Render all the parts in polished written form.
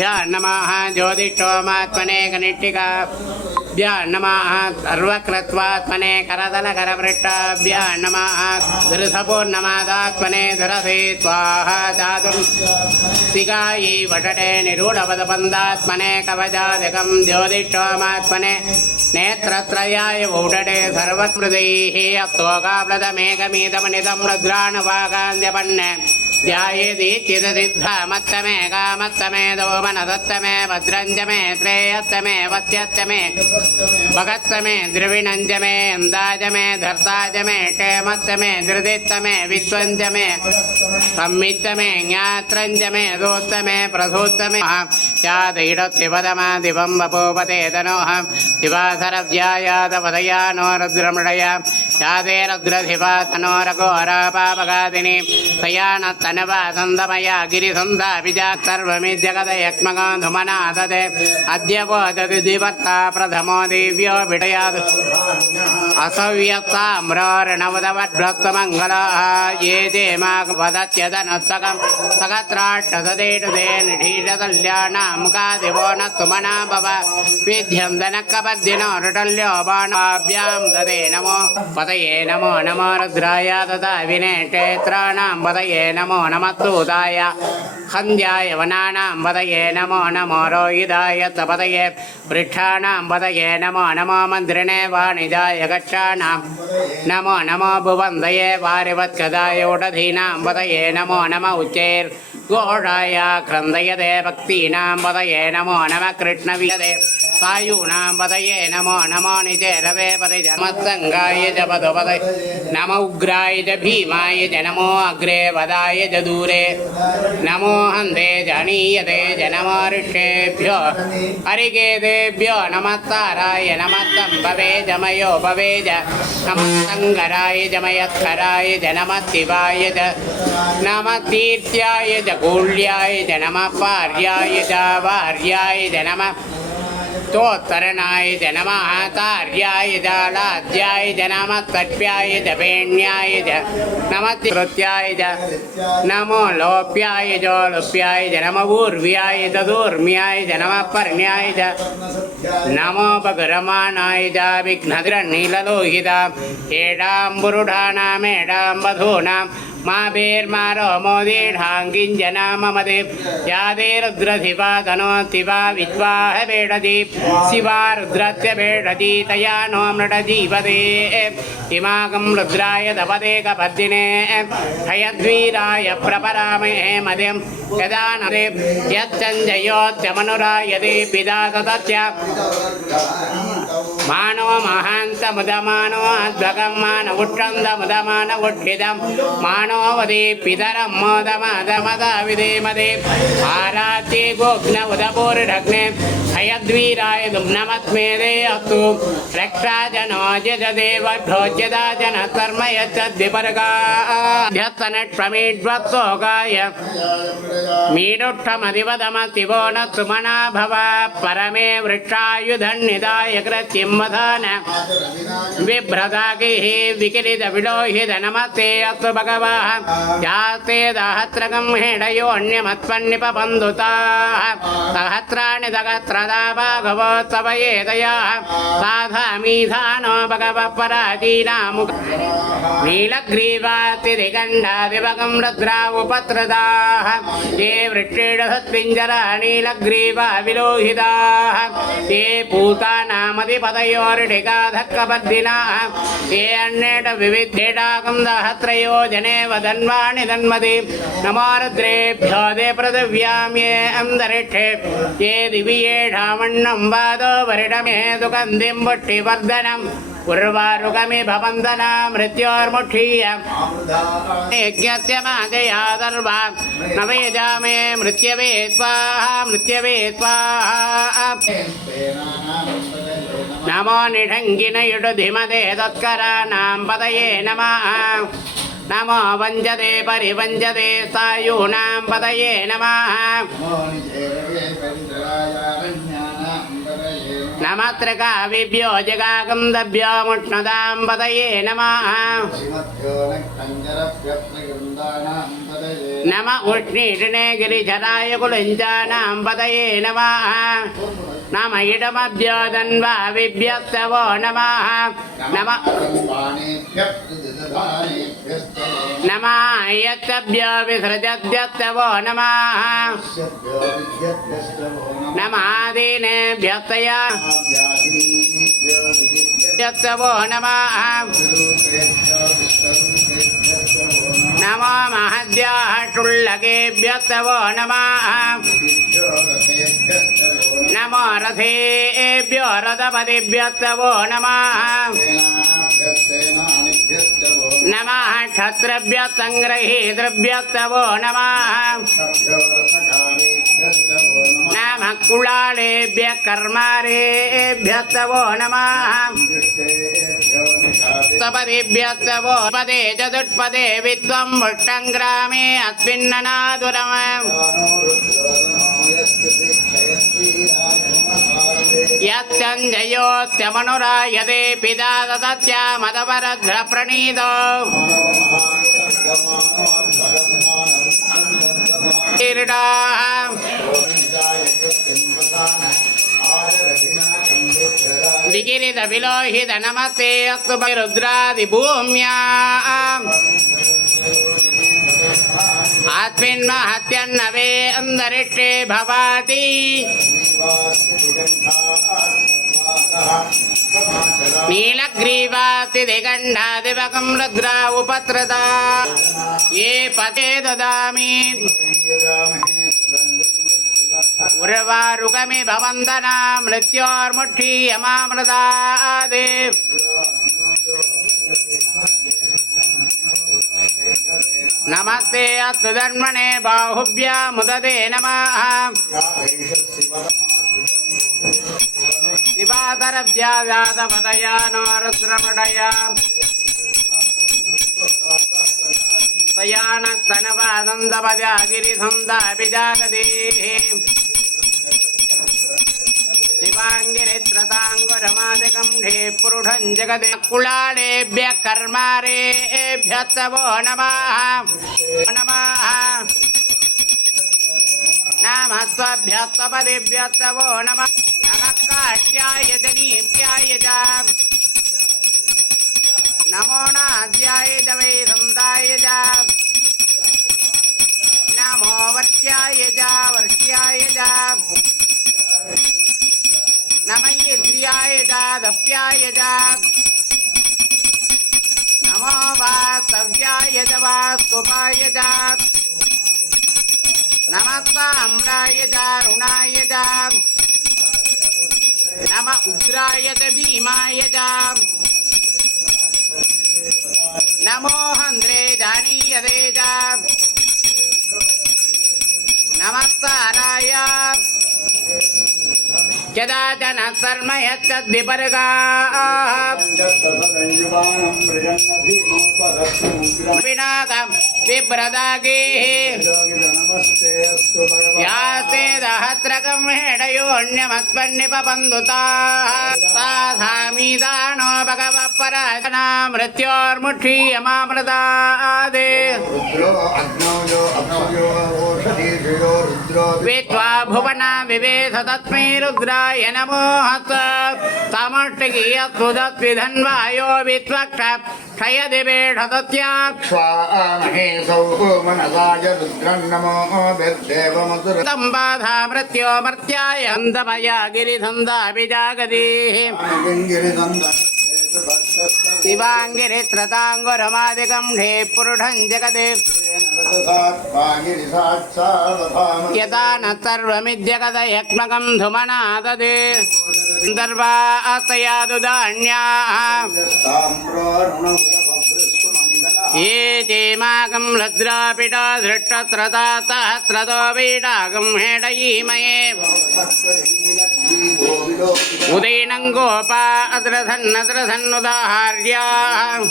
नमः ज्योतिष्ठोमात्मने कनिष्ठिकाभ्यः नमः सर्वकृत्वात्मने करतलकरपृष्ठाभ्यः नमः धृतपूर्णमादात्मने धरसे स्वाहा चातुर्सिकायै वटटे निरूढपदपन्दात्मने कवचादिकं ज्योतिष्ठोमात्मने नेत्रत्रयाय वौटटे सर्वस्मृतैः अस्तोकाव्रतमेकमीतमनितं रुद्राणुवागान्ध्यपन्ने ध्यायेदीच्यसिद्धामत्तमे कामत्तमे दोमनदत्तमे भद्रञ्जमे श्रेयत्तमे वत्यत्तमे भगत्तमे द्रविणञ्जमे अन्दाजमे धर्ताजमे क्षेमत्तमे धृदित्तमे विश्वञ्जमे संमित्तमे ज्ञात्रञ्जमे दोत्तमे प्रधोत्तमे चादैडत्तिपदमादिवं वपोपते तनोः शिवासरव्यायातपदया नो रुद्रमृडया चादे रुद्रशिवा तनोरघोरापापगादिनी सयानत्तनवा सन्दमया गिरिसन्धा विजात् सर्वमिद्यगदयक्ष्मगाधुमनादते अद्य वदति दिवर्ता प्रथमो दिव्यो विडयात् असव्यक्ताम्रोर्णवदवद्भक्तमङ्गलाः ये ते मा वदत्यदनुत्तकं सकत्राष्टसदेटुदे निषीडकल्याणामुखादिवो न सुमना भव विध्यं दनकपद्दिनो रुटल्यो बाणाभ्यां ददे नमो पतये नमो नमो रुद्राय तथा विनेक्षेत्राणां पतये नमो नमस्तूताय खन्द्याय वनानां पतये नमो नमो रोहिताय तपतये वृक्षाणां पतये नमो नमो मन्त्रिणे वाणिजाय गच्छाणां नमो नमो भुवन्दये वारिवत्कदाय ओषधीनां पतये नमो नमो उच्चैर् घोषाय क्रन्दयते भक्तीनां पतये नमो नमः कृष्णविदे सायूनां पतये नमो नमो निचेरवे परिजमत्सङ्गाय च पदपदे नमो उग्राय च भीमाय च नमो अग्रे वदाय च दूरे नमो हन्ते जानीयते च नमो ऋषेभ्यो हरिकेतेभ्यो नमस्ताराय नमस्तम्भवे च मयोपवे च नमस्तङ्कराय च मयत्कराय च नमः शिवाय च नमः तीर्थ्याय च कूल्याय च नमः पार्याय च वार्याय च नमः तोत्तरणाय च नमः तार्याय च लाद्याय च नमः तट्प्याय च पेण्याय च नमः कृत्याय च नमो लोप्याय च लुप्याय च नमः ऊर्व्याय च दूर्म्याय च नमः पर्ण्याय च नमो पगरमाणाय च विघ्नतिरनीललोहिता एडां पुरुषाणामेडां वधूनां मा भेर्मारो मोदीढाङ्गिञ्जना ममदे यादे रुद्रशिवा तनोतिवा विद्वाह बेडति शिवा रुद्रस्य बेडति तया नो मृडजीवदे इमाकं रुद्राय तपदे कपद्दिने हयद्वीराय प्रपरामहे मदिं यदा नदे यच्चञ्जयोत्यमनुरायते पिता तस्य मानो महान्तमुदमानो अद्भगं मानवुट्टन्दमुदमानवुट्ठितं मानोवदे पितरं मोदमदमदविदेमदे आराध्ये गोघ्न उदपूर्ढग्ने हयद्वीराय दुम्नमत्मेदे अस्तु रक्षाजनो जदेवभ्योज्यदा जनकर्म यच्चद्विपर्गाध्यस्तनट्प्रमीड्वत्सोगाय मीडुष्ठमधिवदमतिवो न सुमना भव परमे वृक्षायुधन्निदाय कृत्यं वधान बिभ्रदागिः विकिलितविलोहित नमस्ते अस्तु भगवः यास्ते दाहत्रकं हेडयोऽन्यमत्पन्निपबन्धुताः सहस्राणि सहस्रदा भागवोत्सवयेदयाः साधामीधानो भगवः पराजीनामुख नीलग्रीवातिरिगण्डादिभगं रुद्रा उपत्रदाः ये वृक्षेणसत्पिञ्जरा नीलग्रीवा विलोहिताः ये पूतानामधिपतयोर्ढिकाधक्कबद्धिनाः ये अन्येट विविद्धेडाकं सहस्रयो जने वदन्वाणि तन्मति नमो रुद्रेभ्यो दे पृथिव्यां ये अन्तरिक्षे ये दिव्येढामण्णं वादो वरिडमे सुगन्धिं पुष्टिवर्धनम् उर्वारुकमि भवन्दना मृत्योर्मुक्षीय यज्ञस्य माजया सर्वा न वेजामे मृत्यवे स्वाहा मृत्यवे स्वाहा नमो निढङ्गिनयुडुधिमदे तत्कराणां पदये नमः नमो वञ्जते परिवञ्जते सायूनां पदये नमः नमस्त्रकाविभ्यो जगागन्धभ्यो मुष्णदां पदये नमः नम उष्णीषणे गिरिधराय कुलिञ्चानां पतये नमः नम इडमभ्योदन्वाविभ्यस्तवो नमः नम नमः यत्तभ्यो विसृजद्यस्तवो नमः नमः दीनेभ्यस्तया यत्तवो नमः नमो महद्याः टुल्लकेभ्यस्तवो नमः नमो रथेभ्यो रथपतिभ्यस्तवो नमः नमः क्षत्रभ्यस्सङ्ग्रहीतृभ्यस्तवो नमः नमः कुलालेभ्यः कर्मारेभ्यस्तवो नमः सपदेभ्यस्तवो पदे चतुष्पदे वित्वं मुष्टङ्ग्रामे अस्मिन्ननादुरम् यत्सञ्जयोऽस्त्यमनुरायते पिता ततस्यामदपरध्रप्रणीतो विकिरितविलोहित नमस्ते अस्तु रुद्रादिभूम्या आत्मिन्महत्यन्नवे अन्तरिक्षे भवाति नीलग्रीवातिदिगण्डादिवकं रुद्रा उपत्रता ये पते ददामि उर्वारुकमि भवन्दना मृत्योर्मुक्षीयमामृतादे नमस्ते अस्तु धर्मणे बाहुभ्यामुदते नमः शिवातरभ्याजातपतया नो रुद्रपटया तयानस्तनवादन्तपद्या गिरिसन्दाभिजागतिः शिवाङ्गिरित्रताङ्गुरमादिकण्ठे पुरुषं जगदे कुलालेभ्यः कर्मारेभ्यस्तवो नमः नमः नमः स्वभ्यस्तपदेभ्यस्तवो नमः नमः काट्याय जनीप्याय च नमो नाद्याय च वै सन्दाय च नमो वर्ष्याय च वर्ष्याय च नमः इन्द्रियाय च दप्याय च नमो वास्तव्याय च वास्तुपाय च नमः ताम्राय च रुणाय च नमः उग्राय च भीमाय च नमो हन्द्रे जानीयते च नमः ताराय यदाचन सर्मयच्छद्विपर्गाः विनाकं विभ्रदागेः याते दहस्रकं हेडयोऽन्यमस्पन्निपबन्धुताः साधामीदानो भगवः पराजना मृत्योर्मुक्षीयमामृतादे वित्वा भुवना विवेश तस्मै रुद्राय नमो हस्त समष्टिकीयत्सुदस्विधन्वायो वित्वक्ष क्षयदिवेशदत्याक्ष्वामहेशौ मनसाय रुद्रं नमो बिर्देवमसुरं बाधा मृत्यो मर्त्याय हन्तमया गिरिसन्दाभिजागतिः शिवाङ्गिरित्रताङ्गुरमादिकण्ठे पुरुषं जगदे यदा न सर्वमिद्यगदयक्ष्मकं धुमना ददे दर्वास्तयादुदान्याः ये चेमाकं लद्रापिटा धृष्टस्रता सहस्रतो वीडाकं हेडयीमये उदयनं गोपा अद्रधन्नद्रधन्नुदाहार्याः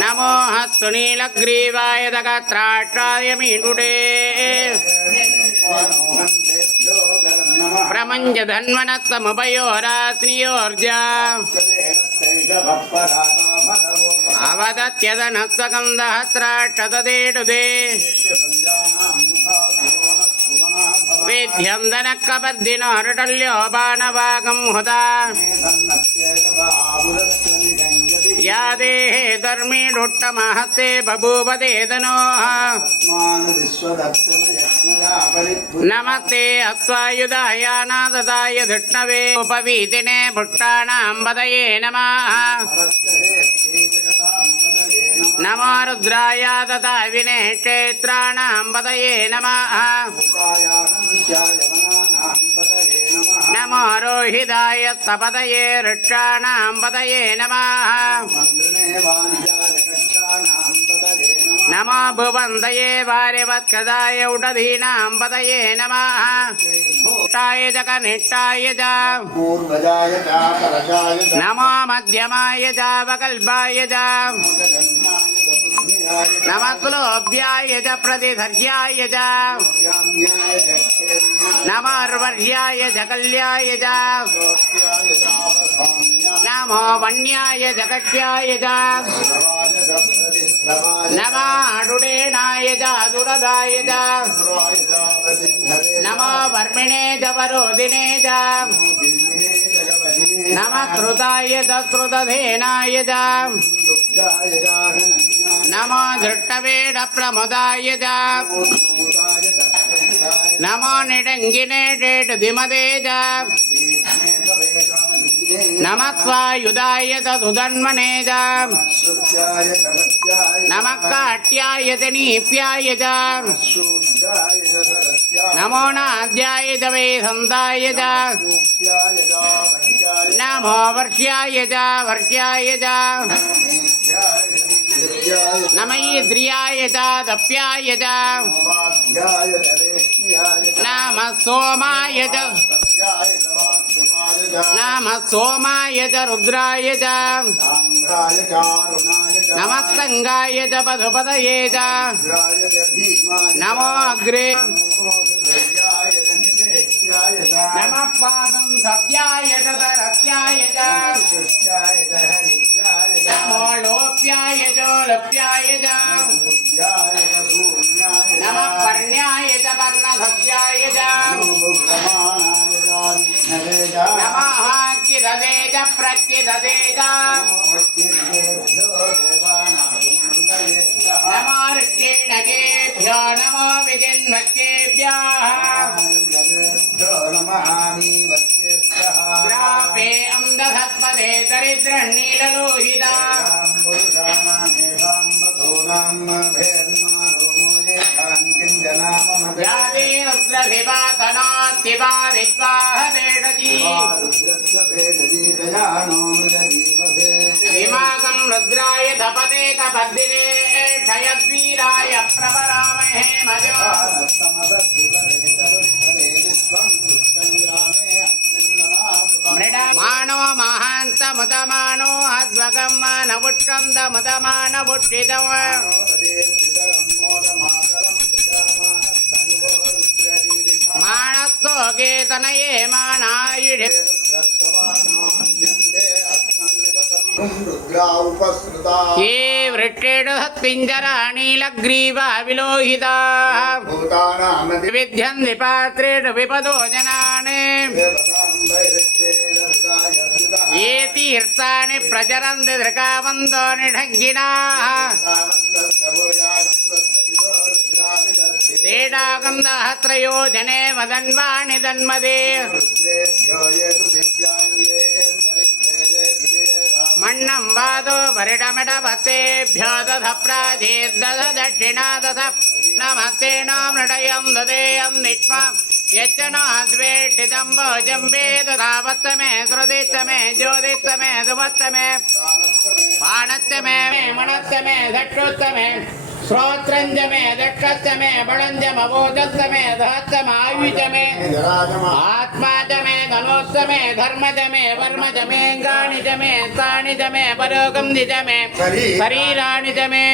नमो हस्तु नीलग्रीवाय दगत्राष्ट्राय मीडुडे प्रमञ्च धन्वनस्तमुभयोरात्रियोर्जा ಅವದತ್ಯದನಸ್ವಗಂಧಹಸ್ರಾಷ್ಟತದೇಡುದೇ ವೇದ್ಯಂ ದನಕ್ಕಬದ್ದಿನ ಹೊರಟಲ್ಯೋ ಬಾಣಭಾಗಂ ಹುತ ಯಾ ದೇಹೇ ಧರ್ಮೀಡುಟ್ಟಮಹತ್ತೆ ಬಭೂವದೇದನೋ ನಮಸ್ತೆ ಅಸ್ವಾಯುಧಾಯ ನಾದದಾಯ ಧೃಷ್ಣವೇ ಉಪವೀತಿನೇ ಭುಟ್ಟಾಣಾಂ ಪದಯೇ ನಮಃ ನಮೋ ರುದ್ರಾಯ ತಥಾ ವಿನೇಕ್ಷೇತ್ರಾಣಾಂ ಪದಯೇ ನಮಃ ನಮೋ ರೋಹಿತಾಯ ತಪದಯೇ ವೃಕ್ಷಾಣಾಂ ಪದಯೇ ನಮಃ ನಮೋ ಭುವಂತಯೇ ವಾರ್ಯವತ್ಕದಾಯ ಉಡಧೀನಾಂ ಪದಯೇ ನಮಃ ಟಾಯ ಚ ಕನಿಷ್ಠಾಯ ಚ ನಮೋ ಮಧ್ಯಮಾಯ ಚ ವಕಲ್ಪಾಯ ಚ ನಮಸ್ಲೋಭ್ಯಾಯ ಚ ಪ್ರತಿಧರ್ಯಾಯ ಚ ನಮರ್ವರ್ಯಾಯ ಚ ಕಲ್ಯಾಯ ಚ ನಮೋ ವನ್ಯಾಯ ಚ ಕಟ್ಯಾಯ ಚ ನಮಾಡುಡೇನಾಯ ಚ ದುರದಾಯ ಚ ನಮೋ ವರ್ಮಿಣೇ ಚ ವರೋಧಿನೇ ಚ ನಮಃ ಕೃತಾಯ ಚ ಕೃತಧೇನಾಯ ಚ ನಮೋ ದೃಷ್ಟವೇಡ ಪ್ರಮುದಾಯ ಚ ನಮೋ ನಿಡಂಗಿನೇ ಡೇಟ್ ಧಿಮದೇ ಚ ನಮಃ ಸ್ವಾಯುಧಾಯ ಚ ಸುಧನ್ಮನೇ ಚ ನಮಃ ಕಾಟ್ಯಾಯ ಚ ನೀಪ್ಯಾಯ ಚ ನಮೋ ನಾದ್ಯಾಯ ಚ ವೇಸಂತಾಯ ಚ ನಮೋ ವರ್ಷಾಯ ಚ ವರ್ಷಾಯ ಚ ನಮೈದ್ರಿಯಾಯ ಚ ದಪ್ಯಾಯ ಚ ನಮಃ ಸೋಮಾಯ ಚ ನಮಃ ಸೋಮಾಯ ಚ ರುದ್ರಾಯ ಚ ನಮಃ ಸಂಗಾಯ ಚ ಪಧುಪದಯೇ ಚ ನಮೋ ಅಗ್ರೇ ನಮಃ ಪಾದಂ ಸವ್ಯಾಯ ಚ ರಸ್ಯಾಯ ಚ ನಮೋ ಲೋಪ್ಯಾಯ ಚ ಲಪ್ಯಾಯ ಚ ನಮಃ ಪರ್ಣ್ಯಾಯ ಚ ಪರ್ಣಸಸ್ಯಾಯ ಚ ನಮಃ ಕಿರದೇ ಚ ಪ್ರಕಿರದೇ ಚ ನಮೋ ಋಕ್ಷೇಣಕೇಭ್ಯೋ ನಮೋ ವಿಜಿನ್ಮಕ್ಕೇಭ್ಯಃ ಗ್ರಾಪೇ ಅಂಧಸತ್ಪದೇ ದರಿದ್ರನ್ನೀಲಲೋಹಿತ ಯಾದೇರುದ್ರಭಿವಾತನಾತ್ತಿವಾ ವಿಶ್ವಾಹ ಬೇಡಜೀ ವಿಮಾಗಂ ರುದ್ರಾಯ ತಪದೇ ತಪದ್ದಿನೇ ಕ್ಷಯದ್ವೀರಾಯ ಪ್ರವರಾಮಹೇ ಮಜೋ ಮಾನೋ ಮಹಾಂತ ಮುತಮಾನೋ ಅಧ್ವಗಂ ಮಾನವುಕ್ಷಂ ಮುತಮಾನವುಕ್ಷಿತವ ಮಾನಸ್ತೋ ಗೇತನಯೇ ಮಾನಾಯಿಷೆ ये वृक्षेण सत्पिञ्जराणीलग्रीवा विलोहिताः विध्यन्ति पात्रेण विपदो जनाने ये तीर्थानि प्रचरन्ति दृकावन्तो निढङ्गिनाः तेडागन्धहस्रयो जने वदन्वाणि दन्मदे मन्नं वादो वरिडमिडवतेभ्यो दध प्राधीर्दध दक्षिणा दध नमस्ते नां नृडयं ददेयं निष्मा यच्च नाद्वेष्टितं भोजं वेद तावत्त मे श्रुतिश्च मे ज्योतिश्च मे धुवश्च मे पाणश्च मे मणश्च मे धक्षुश्च मे श्रोत्रञ्च मे दक्षश्च मे बलञ्च मवोजश्च मे दहश्च मायुश्च मे आत्मा च मे धनुश्च मे धर्म च मे वर्म च मे अङ्गानि च मे स्थानि च मे परोगन्धि च मे शरीराणि च मे